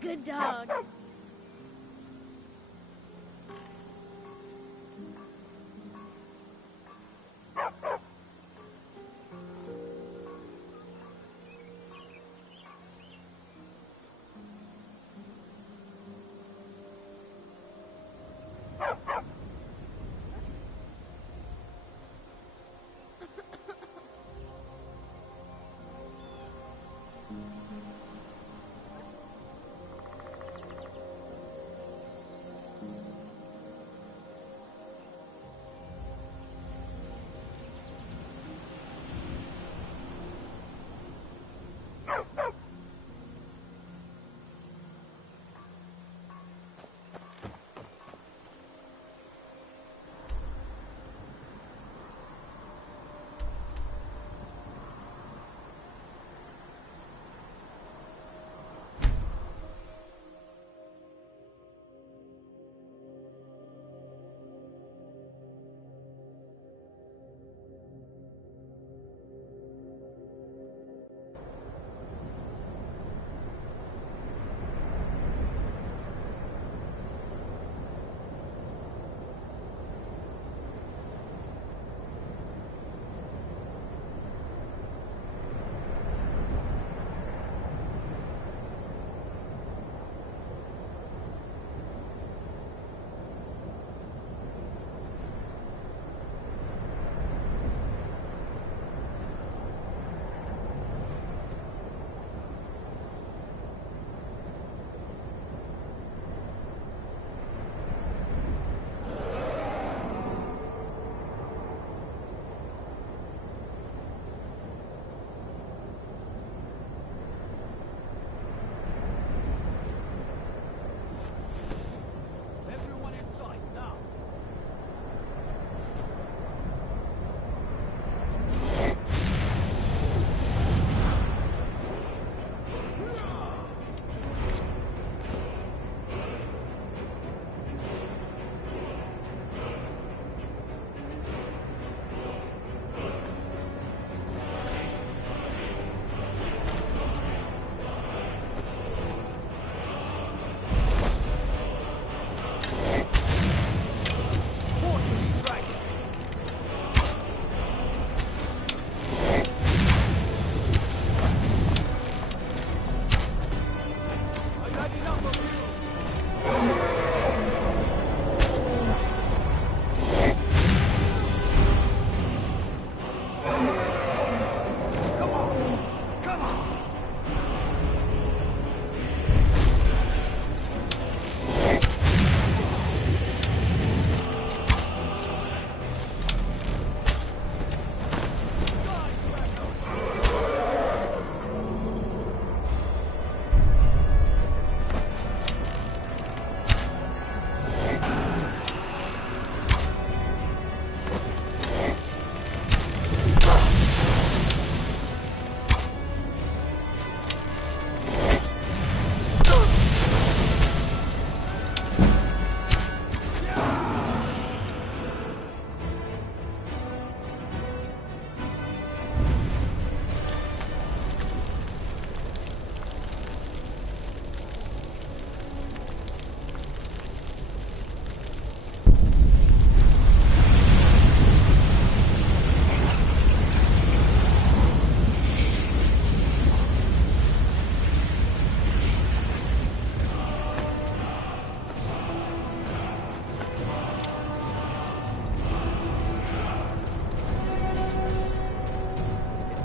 Good dog.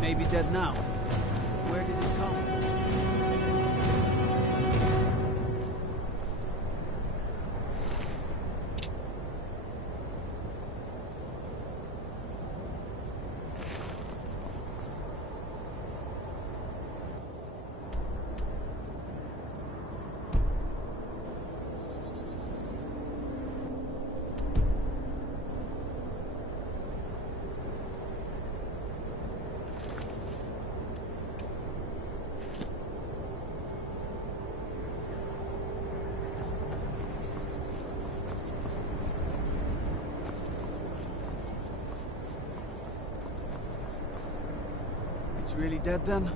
May be dead now. Where did it come from? It's really dead then?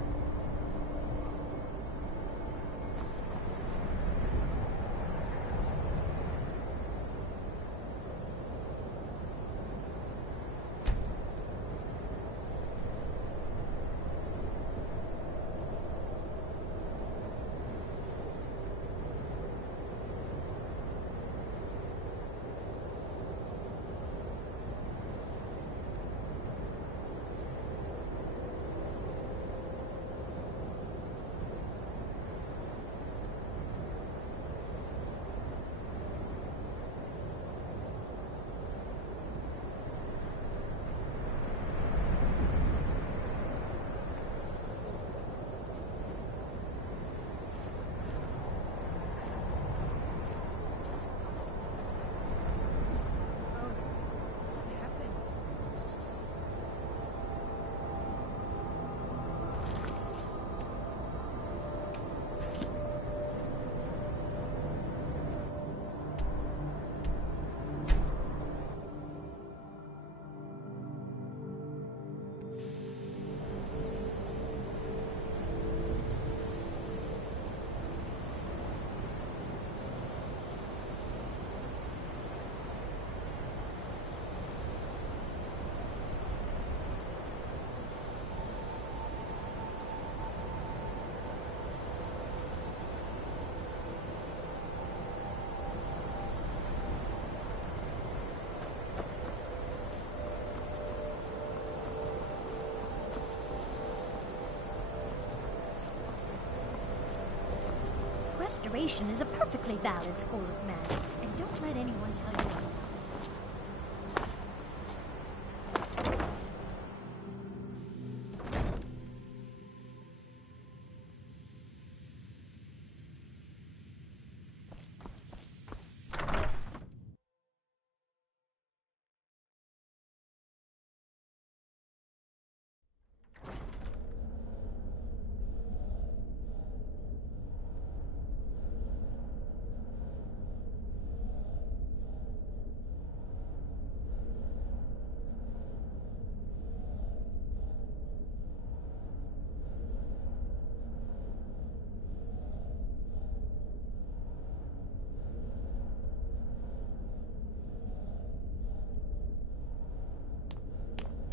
Restoration is a perfectly valid school of magic, and don't let anyone tell you otherwise.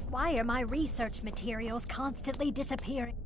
Why are my research materials constantly disappearing?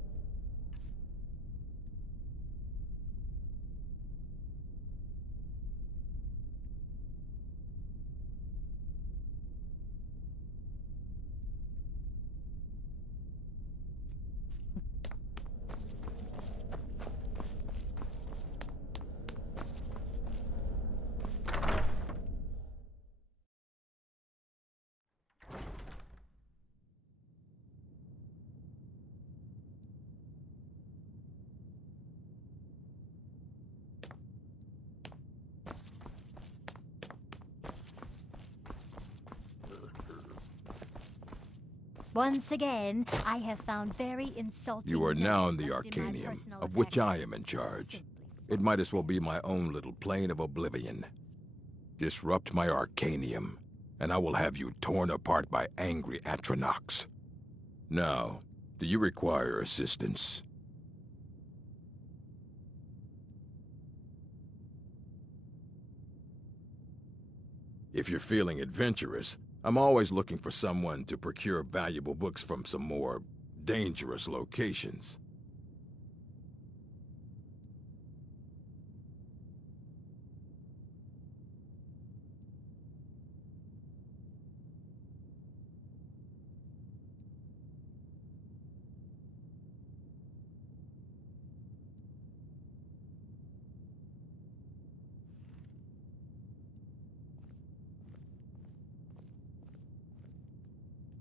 Once again, I have found very insulting. You are now in the notes left in my Arcanium, personal of which I effects. am in charge. Simply It might as well be my own little plane of oblivion. Disrupt my Arcanium, and I will have you torn apart by angry Atronachs. Now, do you require assistance? If you're feeling adventurous, I'm always looking for someone to procure valuable books from some more dangerous locations.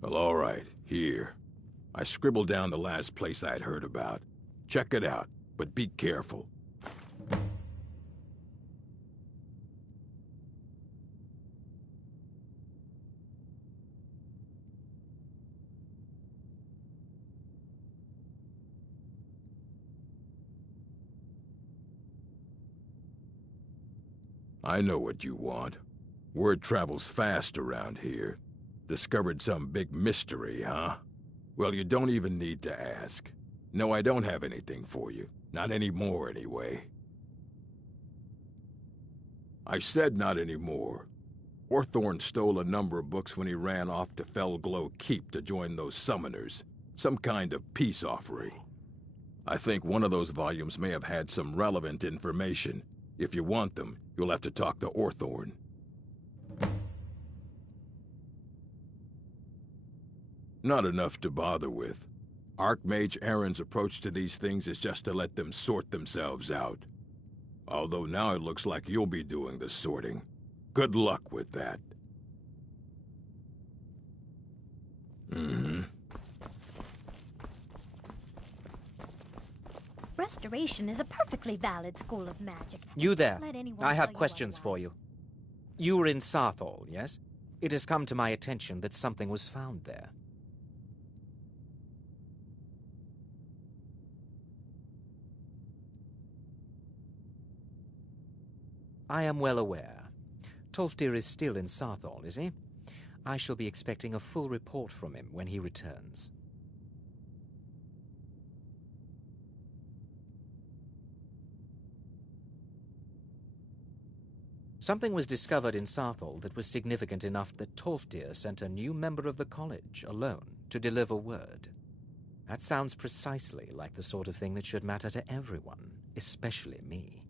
Well, all right, here. I scribbled down the last place I had heard about. Check it out, but be careful. I know what you want. Word travels fast around here. Discovered some big mystery, huh? Well, you don't even need to ask. No, I don't have anything for you. Not anymore, anyway. I said not anymore. Orthorn stole a number of books when he ran off to Felglow Keep to join those summoners. Some kind of peace offering. I think one of those volumes may have had some relevant information. If you want them, you'll have to talk to Orthorn. Not enough to bother with. Archmage Aaron's approach to these things is just to let them sort themselves out. Although now it looks like you'll be doing the sorting. Good luck with that. Restoration is a perfectly valid school of magic. You there. Don't let anyone I have tell you questions for otherwise. you. You were in Sarthal, yes? It has come to my attention that something was found there. I am well aware. Tolfdir is still in Sarthal, is he? I shall be expecting a full report from him when he returns. Something was discovered in Sarthal that was significant enough that Tolfdir sent a new member of the college, alone, to deliver word. That sounds precisely like the sort of thing that should matter to everyone, especially me.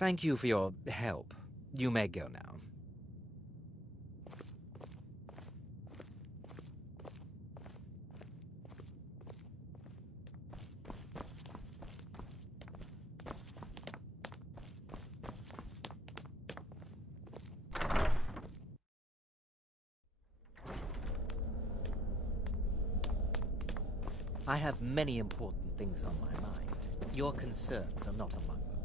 Thank you for your help. You may go now. I have many important things on my mind. Your concerns are not among them.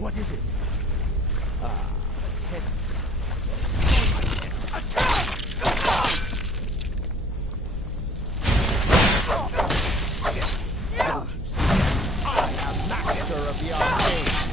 What is it? Ah, a test. I am master of the arcade.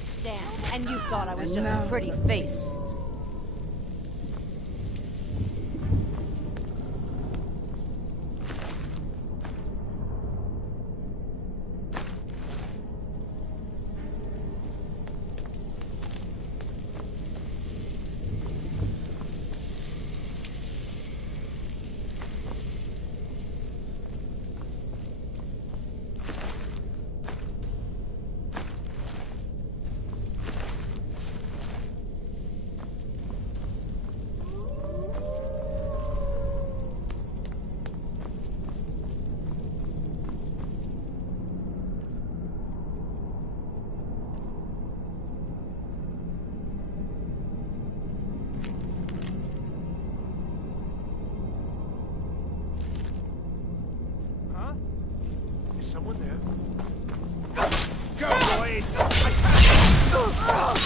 stand, and you thought I was just a pretty face. Someone there? Go, boys! Attack!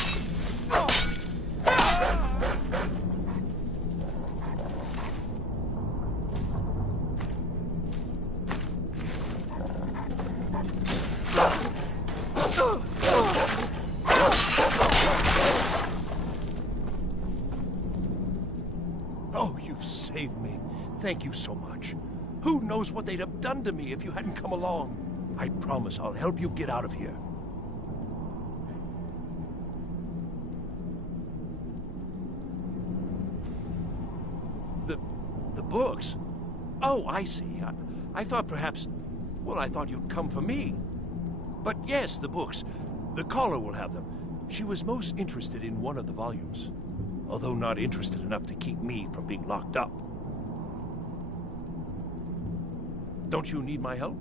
Oh, you've saved me. Thank you so much. Who knows what they'd have done to me if you hadn't come along? I promise I'll help you get out of here. The books? Oh, I see. I thought perhaps... Well, I thought you'd come for me. But yes, the books. The caller will have them. She was most interested in one of the volumes, although not interested enough to keep me from being locked up. Don't you need my help?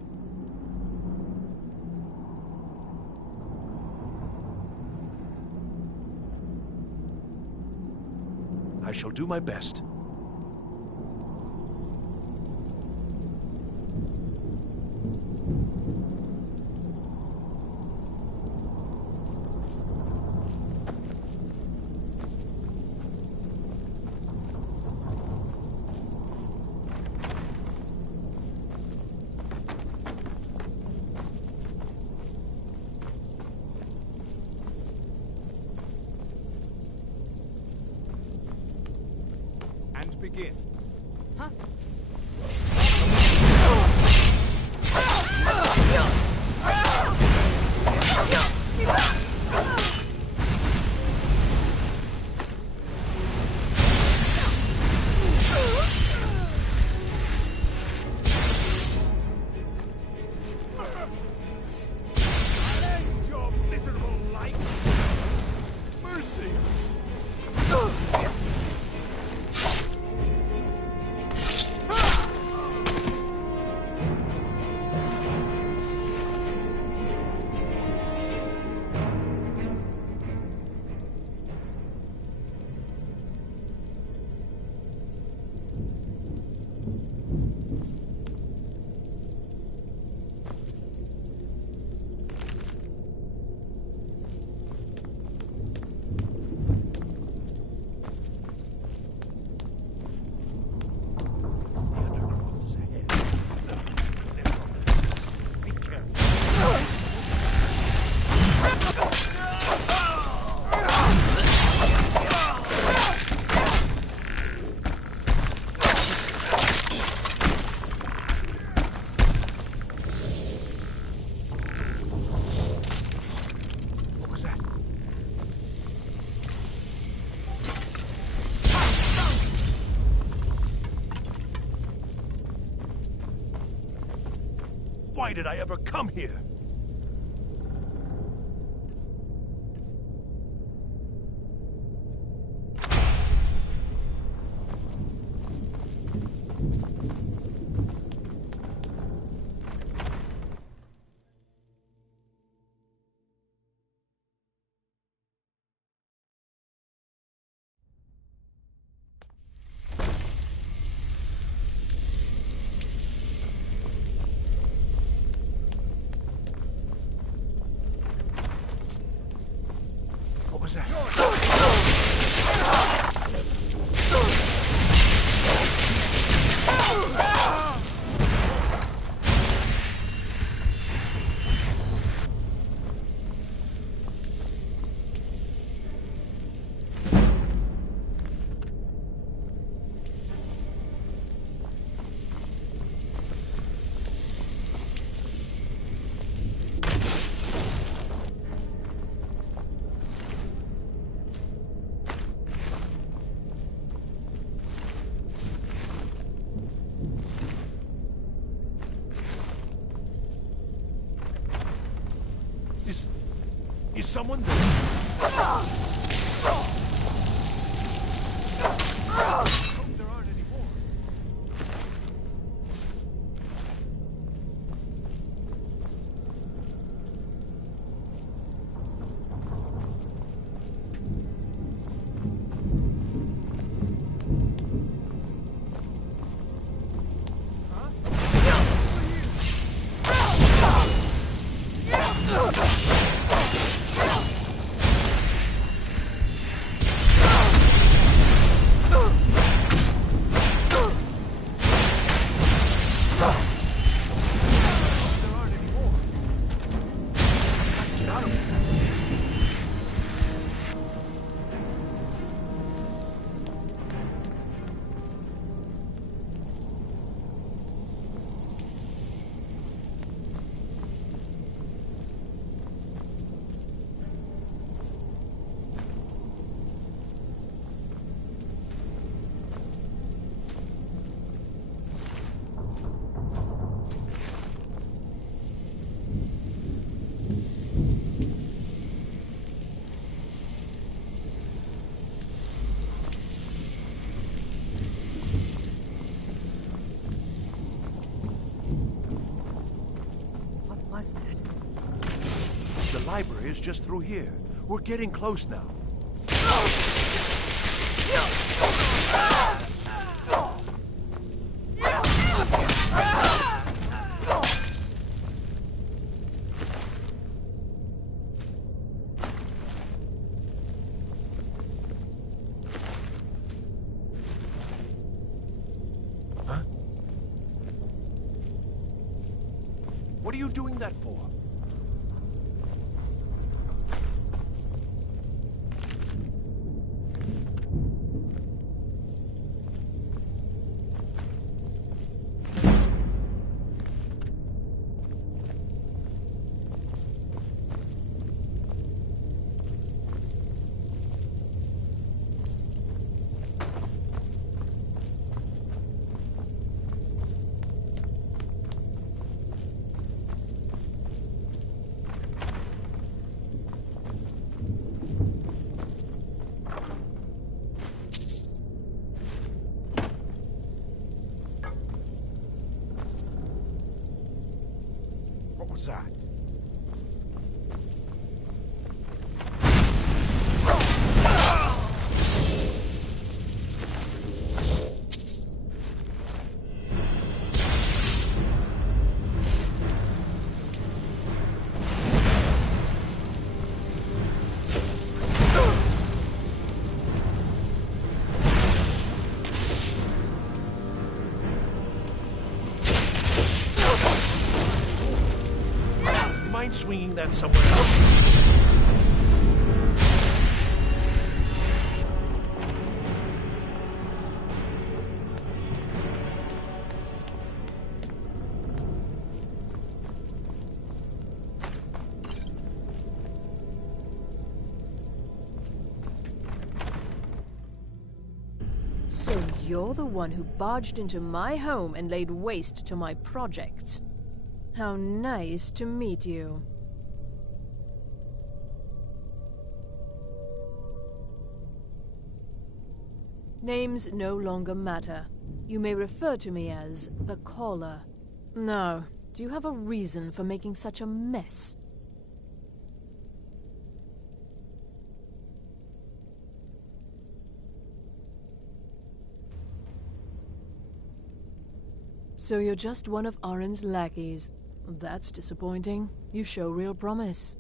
I shall do my best. Begin. Huh? Your miserable life! Mercy! Why did I ever come here? Is someone there? Hope there aren't any more. The library is just through here. We're getting close now. Huh? What are you doing that for? What was that? Mind swinging that somewhere else? So you're the one who barged into my home and laid waste to my projects. How nice to meet you. Names no longer matter. You may refer to me as the Caller. Now, do you have a reason for making such a mess? So you're just one of Arin's lackeys. That's disappointing. You show real promise.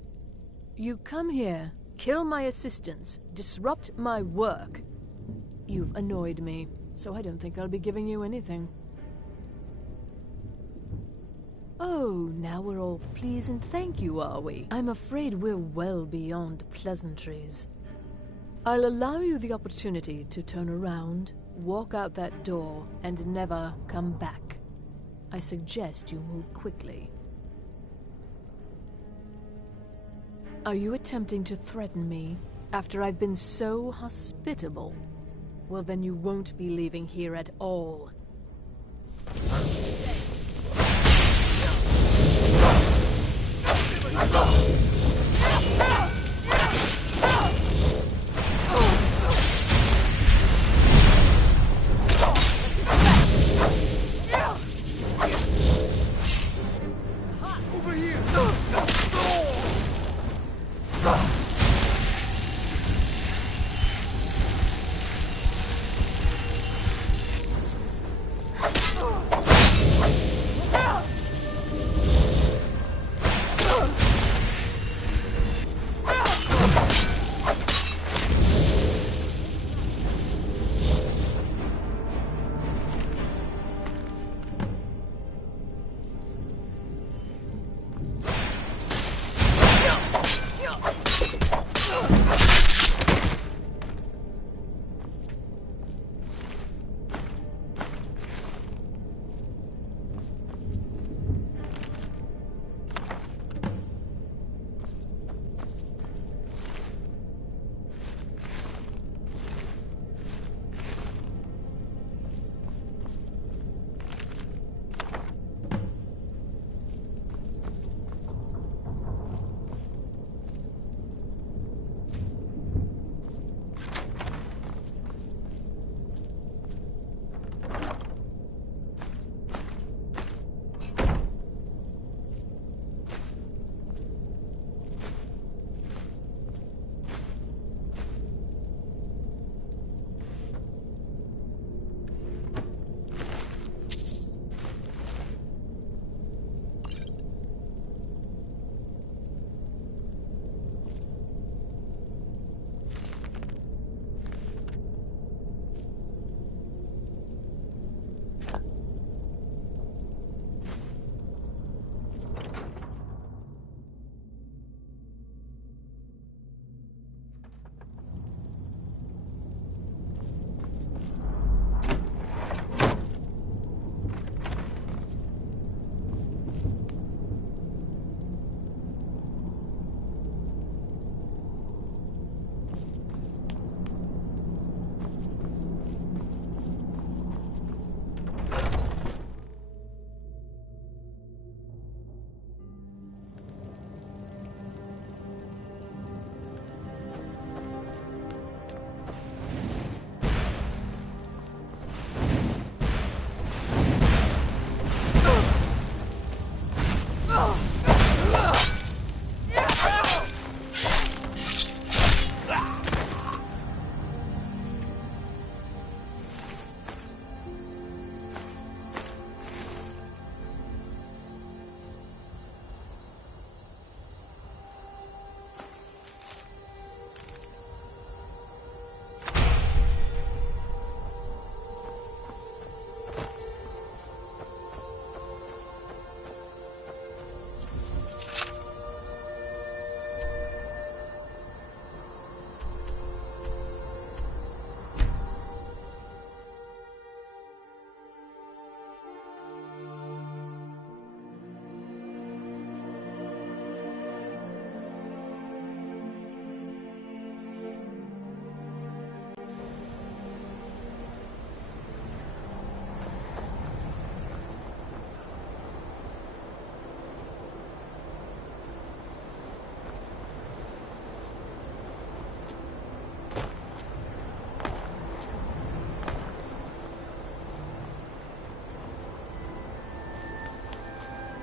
You come here, kill my assistants, disrupt my work. You've annoyed me, so I don't think I'll be giving you anything. Oh, now we're all please and thank you, are we? I'm afraid we're well beyond pleasantries. I'll allow you the opportunity to turn around, walk out that door, and never come back. I suggest you move quickly. Are you attempting to threaten me after I've been so hospitable? Well, then you won't be leaving here at all.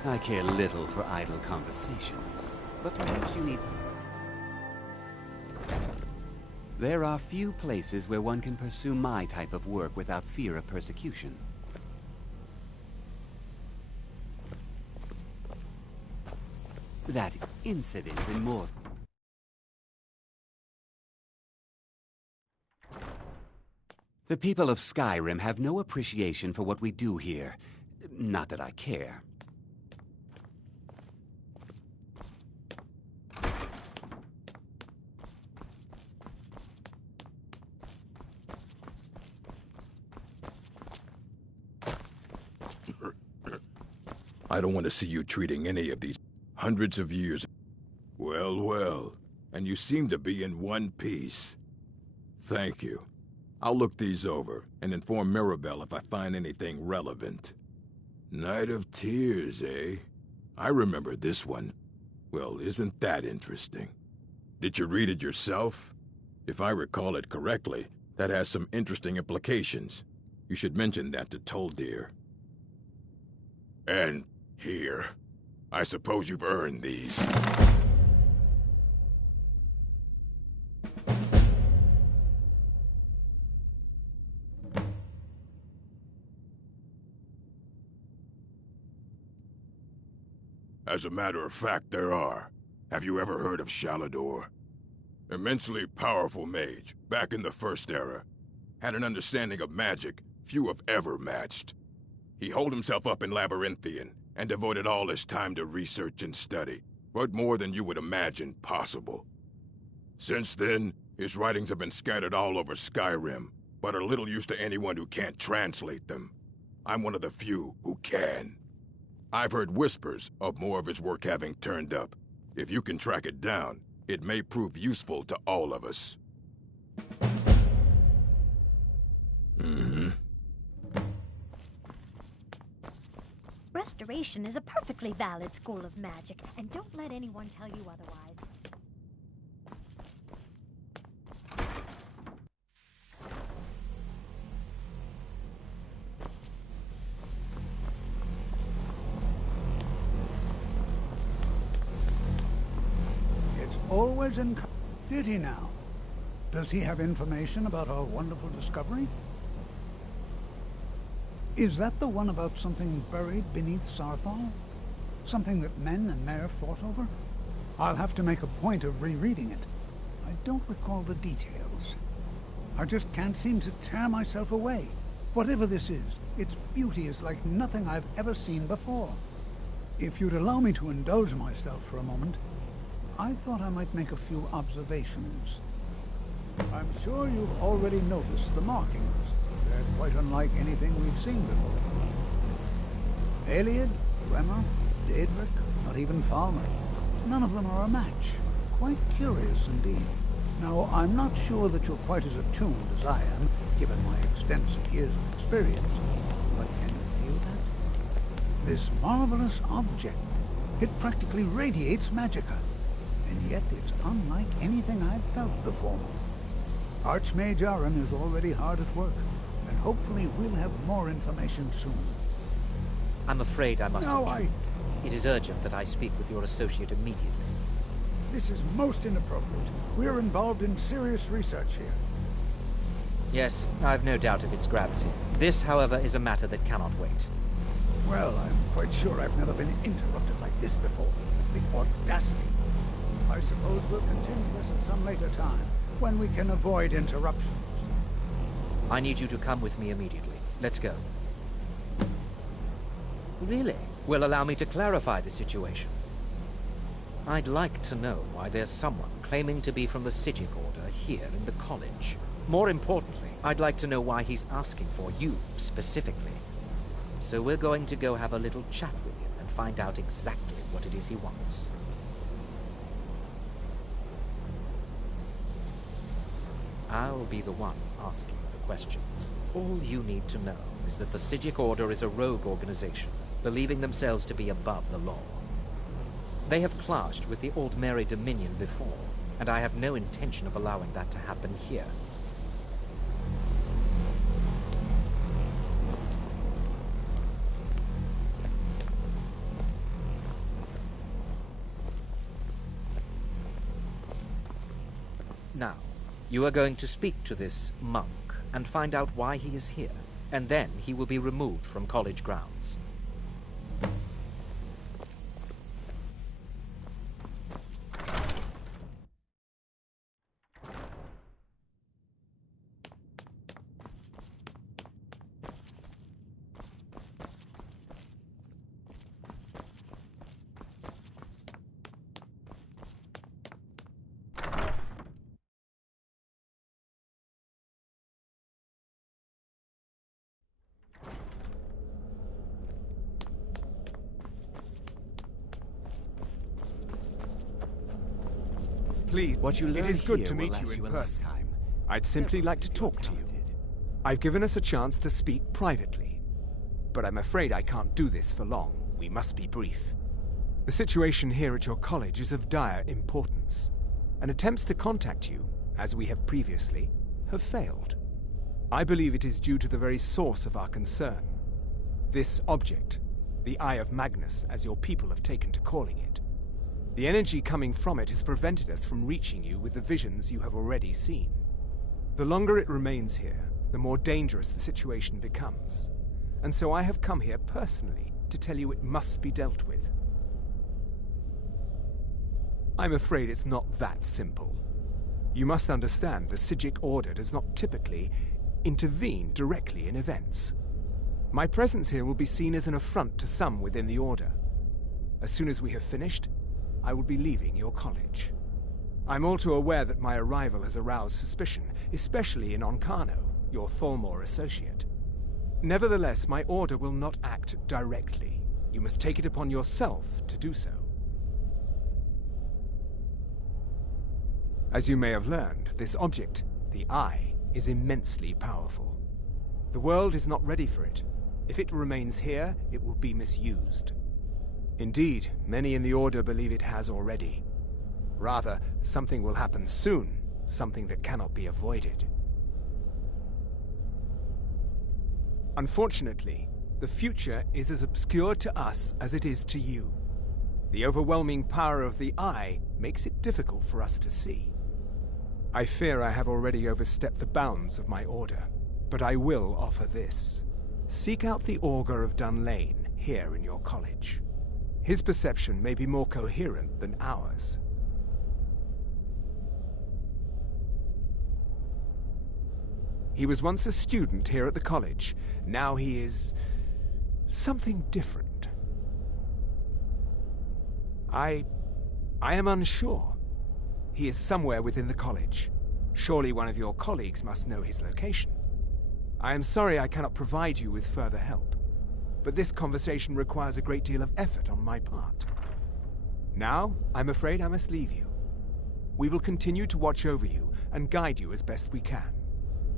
I care little for idle conversation, but perhaps you need... There are few places where one can pursue my type of work without fear of persecution. That incident in Morth... The people of Skyrim have no appreciation for what we do here. Not that I care. I don't want to see you treating any of these hundreds of years. Well, well. And you seem to be in one piece. Thank you. I'll look these over and inform Mirabelle if I find anything relevant. Night of Tears, eh? I remember this one. Well, isn't that interesting? Did you read it yourself? If I recall it correctly, that has some interesting implications. You should mention that to Toldir. And here. I suppose you've earned these. As a matter of fact, there are. Have you ever heard of Shalador? Immensely powerful mage, back in the First Era. Had an understanding of magic few have ever matched. He holed himself up in Labyrinthian, and devoted all his time to research and study, but more than you would imagine possible. Since then, his writings have been scattered all over Skyrim, but are little use to anyone who can't translate them. I'm one of the few who can. I've heard whispers of more of his work having turned up. If you can track it down, it may prove useful to all of us. Restoration is a perfectly valid school of magic, and don't let anyone tell you otherwise. It's always Did he now? Does he have information about our wonderful discovery? Is that the one about something buried beneath Sarthal? Something that men and Mare fought over? I'll have to make a point of rereading it. I don't recall the details. I just can't seem to tear myself away. Whatever this is, its beauty is like nothing I've ever seen before. If you'd allow me to indulge myself for a moment, I thought I might make a few observations. I'm sure you've already noticed the markings. They're quite unlike anything we've seen before. Eliad, Bremer, Daedric, not even Falmer. None of them are a match. Quite curious indeed. Now, I'm not sure that you're quite as attuned as I am, given my extensive years of experience. But can you feel that? This marvelous object, it practically radiates magicka. And yet it's unlike anything I've felt before. Archmage Aaron is already hard at work. And hopefully we'll have more information soon. I'm afraid I must No, intrude. It is urgent that I speak with your associate immediately. This is most inappropriate. We're involved in serious research here. Yes, I've no doubt of its gravity. This, however, is a matter that cannot wait. Well, I'm quite sure I've never been interrupted like this before. The audacity. I suppose we'll continue this at some later time, when we can avoid interruptions. I need you to come with me immediately. Let's go. Really? Well, allow me to clarify the situation. I'd like to know why there's someone claiming to be from the Sigil Order here in the college. More importantly, I'd like to know why he's asking for you, specifically. So we're going to go have a little chat with him and find out exactly what it is he wants. I'll be the one asking the questions. All you need to know is that the Sigil Order is a rogue organization, believing themselves to be above the law. They have clashed with the Old Mary Dominion before, and I have no intention of allowing that to happen here. Now, you are going to speak to this monk and find out why he is here, and then he will be removed from college grounds. Please, What you learn it is good here to will meet you last in a person. lifetime. I'd simply Several like to if you are talk to you. talented. I've given us a chance to speak privately, but I'm afraid I can't do this for long. We must be brief. The situation here at your college is of dire importance, and attempts to contact you, as we have previously, have failed. I believe it is due to the very source of our concern. This object, the Eye of Magnus, as your people have taken to calling it. The energy coming from it has prevented us from reaching you with the visions you have already seen. The longer it remains here, the more dangerous the situation becomes. And so I have come here personally to tell you it must be dealt with. I'm afraid it's not that simple. You must understand the Psijic Order does not typically intervene directly in events. My presence here will be seen as an affront to some within the Order. As soon as we have finished, I will be leaving your college. I'm all too aware that my arrival has aroused suspicion, especially in Onkano, your Thormore associate. Nevertheless, my order will not act directly. You must take it upon yourself to do so. As you may have learned, this object, the Eye, is immensely powerful. The world is not ready for it. If it remains here, it will be misused. Indeed, many in the Order believe it has already. Rather, something will happen soon, something that cannot be avoided. Unfortunately, the future is as obscure to us as it is to you. The overwhelming power of the Eye makes it difficult for us to see. I fear I have already overstepped the bounds of my order, but I will offer this. Seek out the Augur of Dunlane here in your college. His perception may be more coherent than ours. He was once a student here at the college. Now he is something different. I am unsure. He is somewhere within the college. Surely one of your colleagues must know his location. I am sorry I cannot provide you with further help, but this conversation requires a great deal of effort on my part. Now, I'm afraid I must leave you. We will continue to watch over you and guide you as best we can.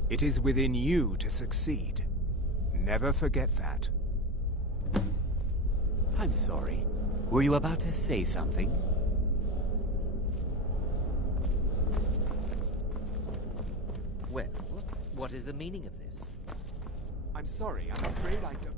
It is within you to succeed. Never forget that. I'm sorry. Were you about to say something? Well, what is the meaning of this? I'm sorry, I'm afraid I don't...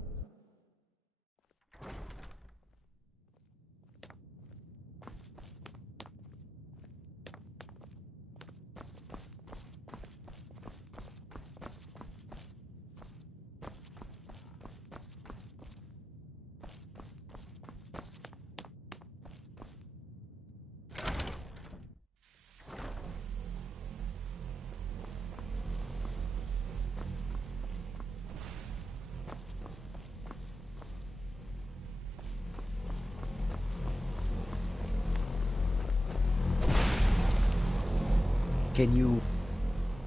Can you...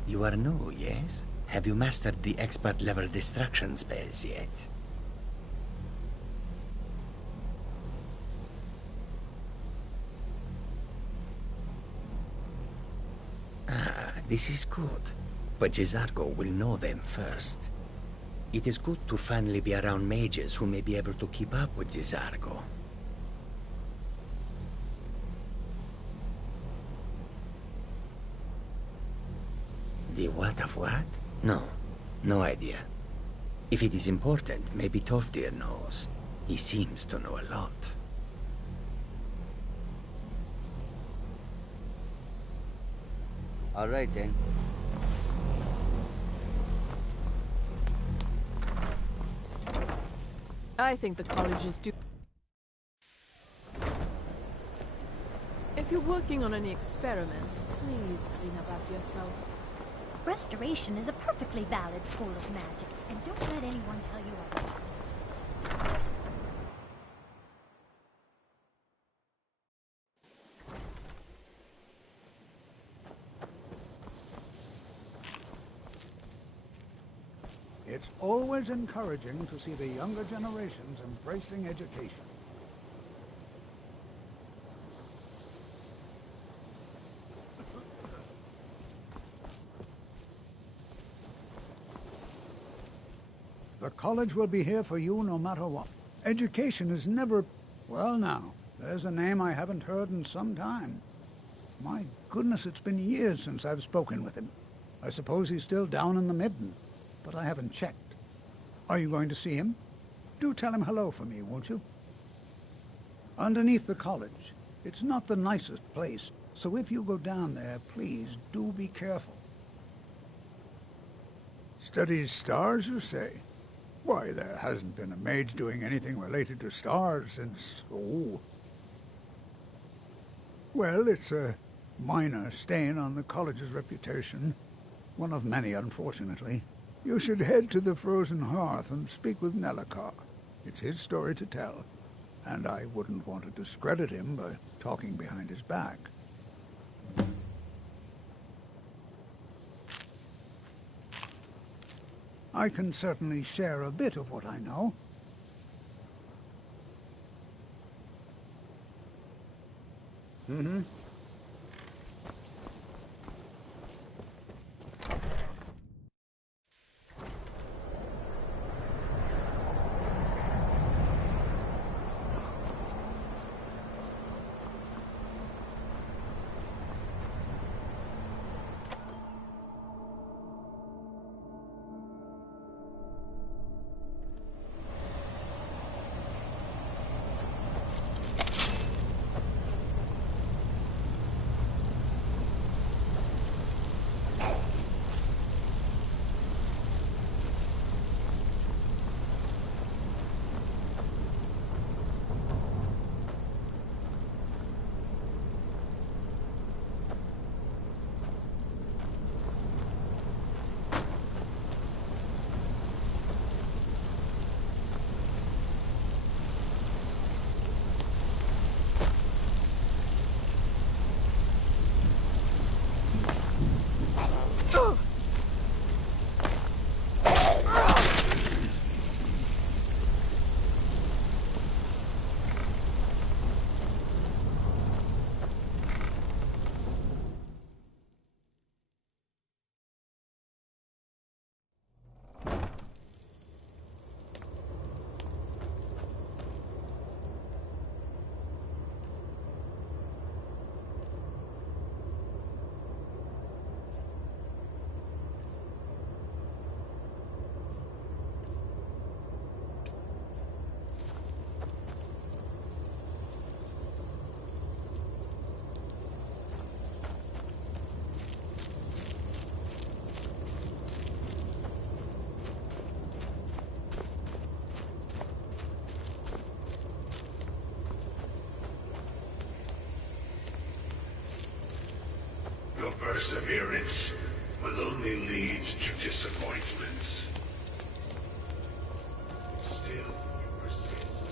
You are new, yes? Have you mastered the expert-level distraction spells yet? Ah, this is good. But Jizargo will know them first. It is good to finally be around mages who may be able to keep up with Jizargo. The what of what? No. No idea. If it is important, maybe Toftir knows. He seems to know a lot. All right, then. I think the college is due. If you're working on any experiments, please clean up after yourself. Restoration is a perfectly valid school of magic, and don't let anyone tell you otherwise. It's always encouraging to see the younger generations embracing education. The college will be here for you no matter what. Education is never... Well now, there's a name I haven't heard in some time. My goodness, it's been years since I've spoken with him. I suppose he's still down in the Midden, but I haven't checked. Are you going to see him? Do tell him hello for me, won't you? Underneath the college. It's not the nicest place, so if you go down there, please do be careful. Studies stars, you say? Why, there hasn't been a mage doing anything related to stars since... oh. Well, it's a minor stain on the college's reputation. One of many, unfortunately. You should head to the Frozen Hearth and speak with Nellikar. It's his story to tell, and I wouldn't want to discredit him by talking behind his back. I can certainly share a bit of what I know. Mm-hmm. Your perseverance will only lead to disappointment. Still, you persist.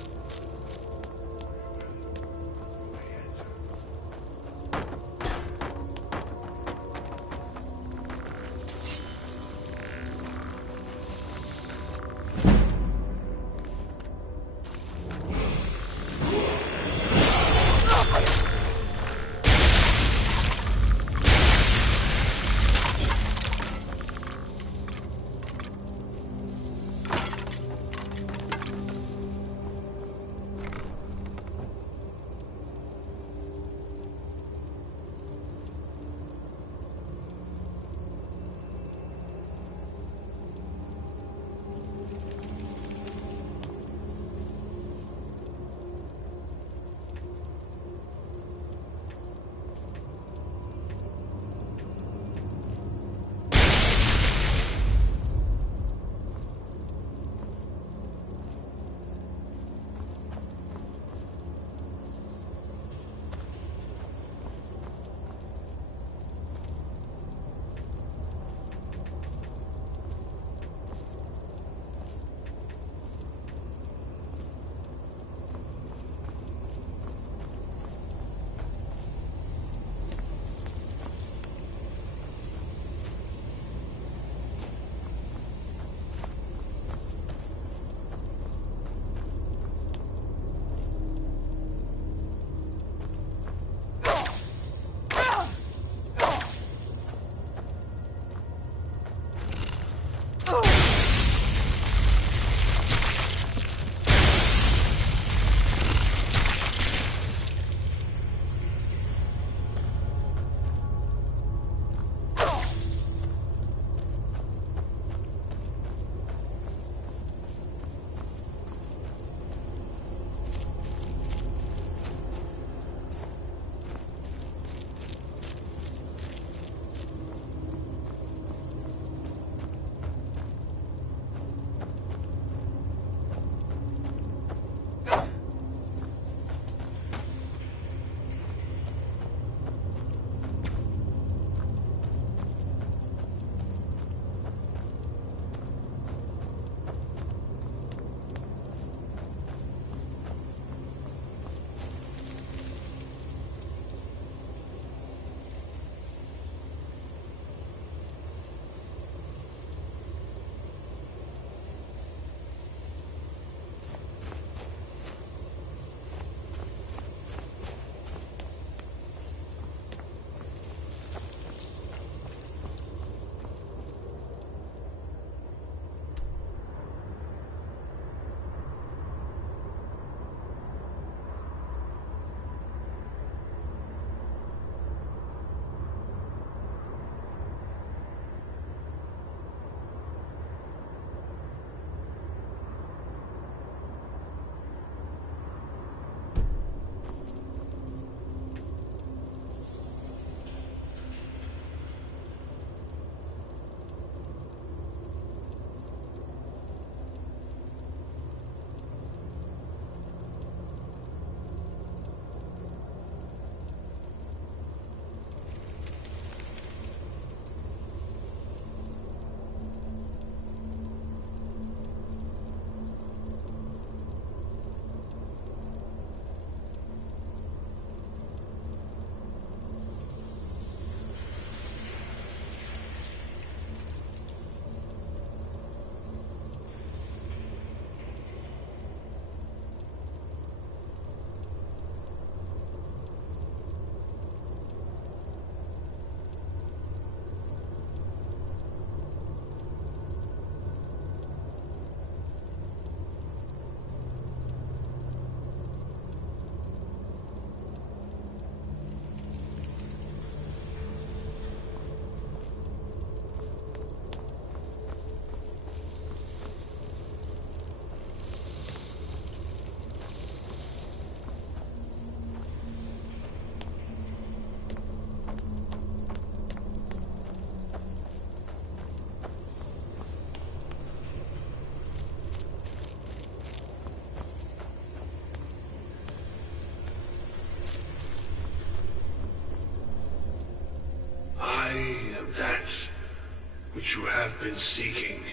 which you have been seeking.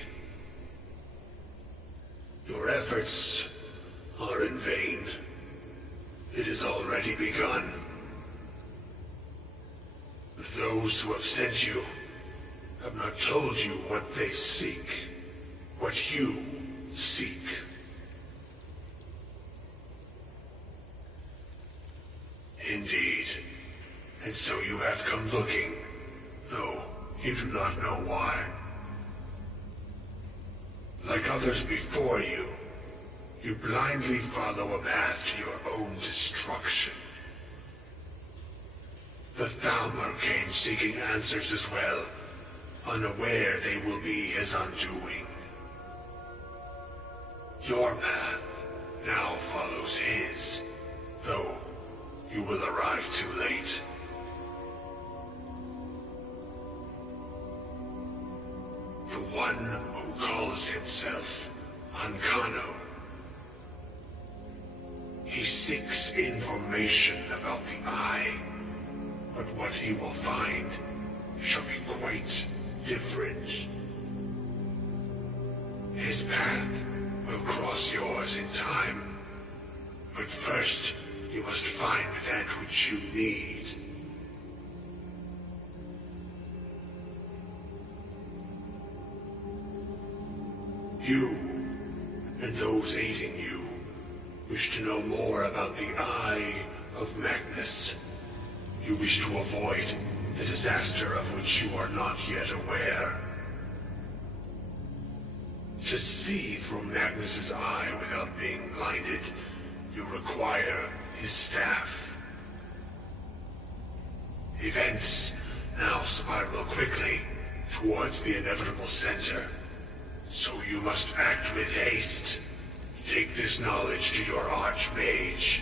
Your efforts are in vain. It has already begun. Those who have sent you have not told you what they seek, what you seek. Indeed. And so you have come looking, though you do not know why. Like others before you, you blindly follow a path to your own destruction. The Thalmor came seeking answers as well, unaware they will be his undoing. Your path now follows his, though you will arrive too late. The one who calls himself Ankano. He seeks information about the Eye, but what he will find shall be quite different. His path will cross yours in time, but first you must find that which you need. You, and those aiding you, wish to know more about the Eye of Magnus. You wish to avoid the disaster of which you are not yet aware. To see through Magnus's eye without being blinded, you require his staff. Events now spiral quickly towards the inevitable center. So you must act with haste. Take this knowledge to your Archmage.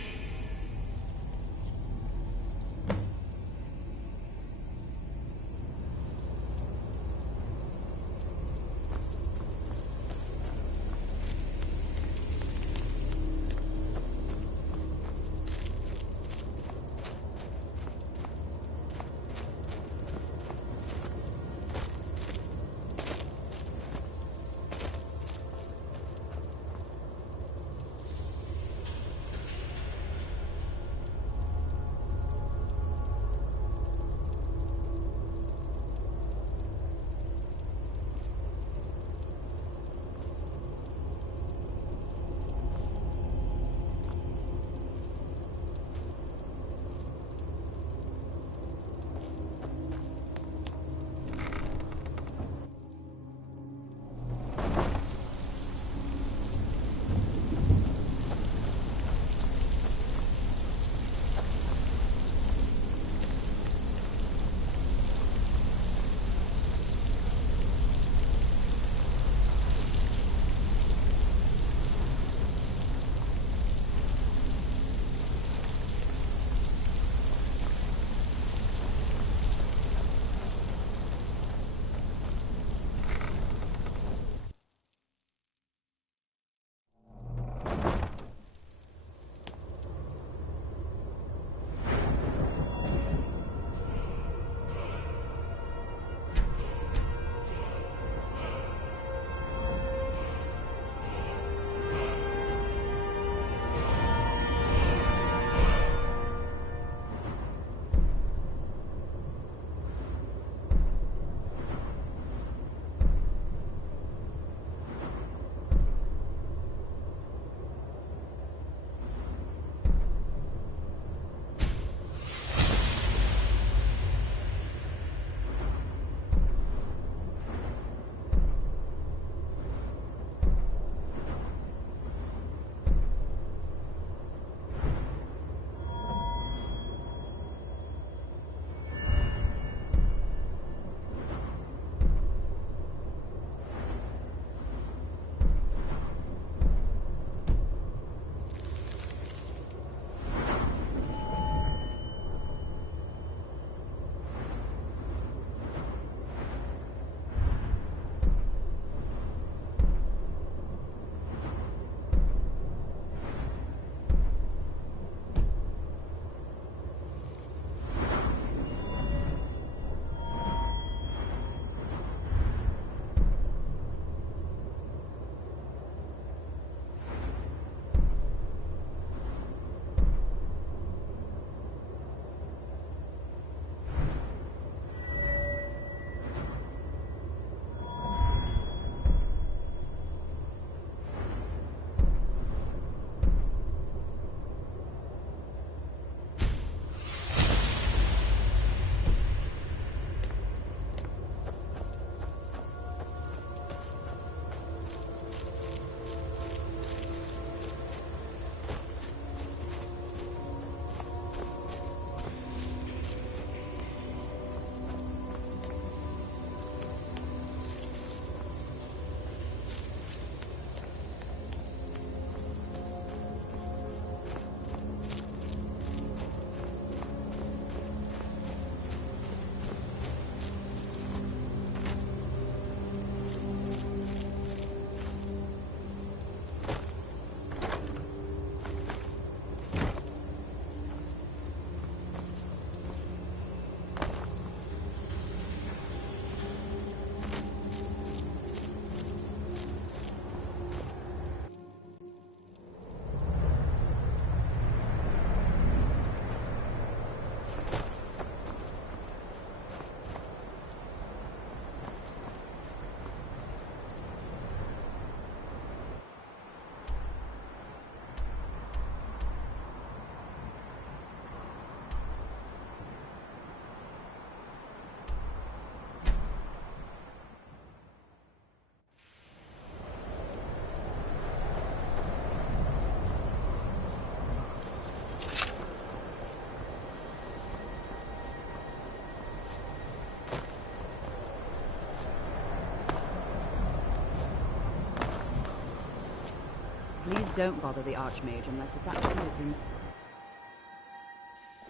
Don't bother the Archmage unless it's absolutely...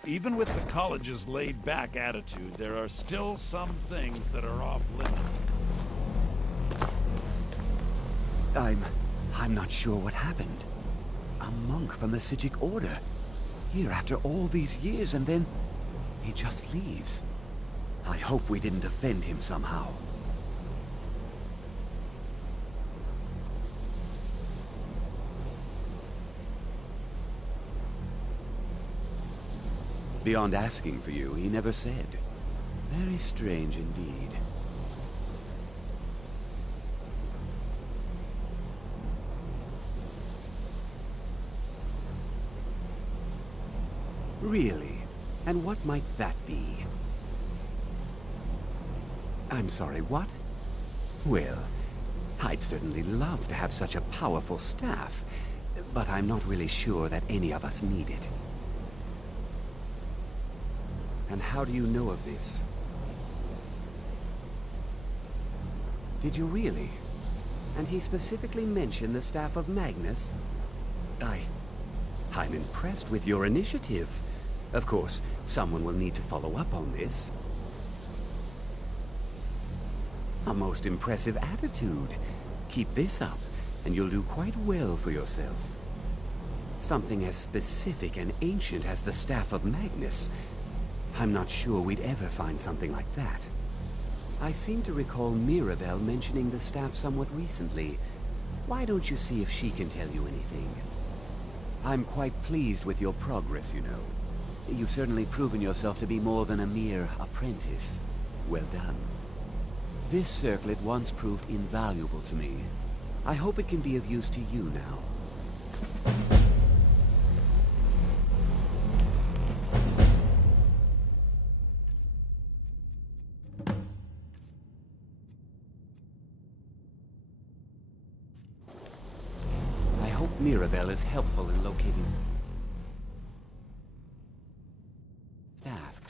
Even with the college's laid-back attitude, there are still some things that are off-limits. I'm not sure what happened. A monk from the Sijic Order. Here after all these years, and then he just leaves. I hope we didn't offend him somehow. Beyond asking for you, he never said. Very strange indeed. Really? And what might that be? I'm sorry, what? Well, I'd certainly love to have such a powerful staff, but I'm not really sure that any of us need it. And how do you know of this? Did you really? And he specifically mentioned the staff of Magnus? I'm impressed with your initiative. Of course, someone will need to follow up on this. A most impressive attitude. Keep this up, and you'll do quite well for yourself. Something as specific and ancient as the Staff of Magnus. I'm not sure we'd ever find something like that. I seem to recall Mirabelle mentioning the staff somewhat recently. Why don't you see if she can tell you anything? I'm quite pleased with your progress, you know. You've certainly proven yourself to be more than a mere apprentice. Well done. This circlet once proved invaluable to me. I hope it can be of use to you now. I hope Mirabelle is helpful in locating staff.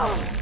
Ugh.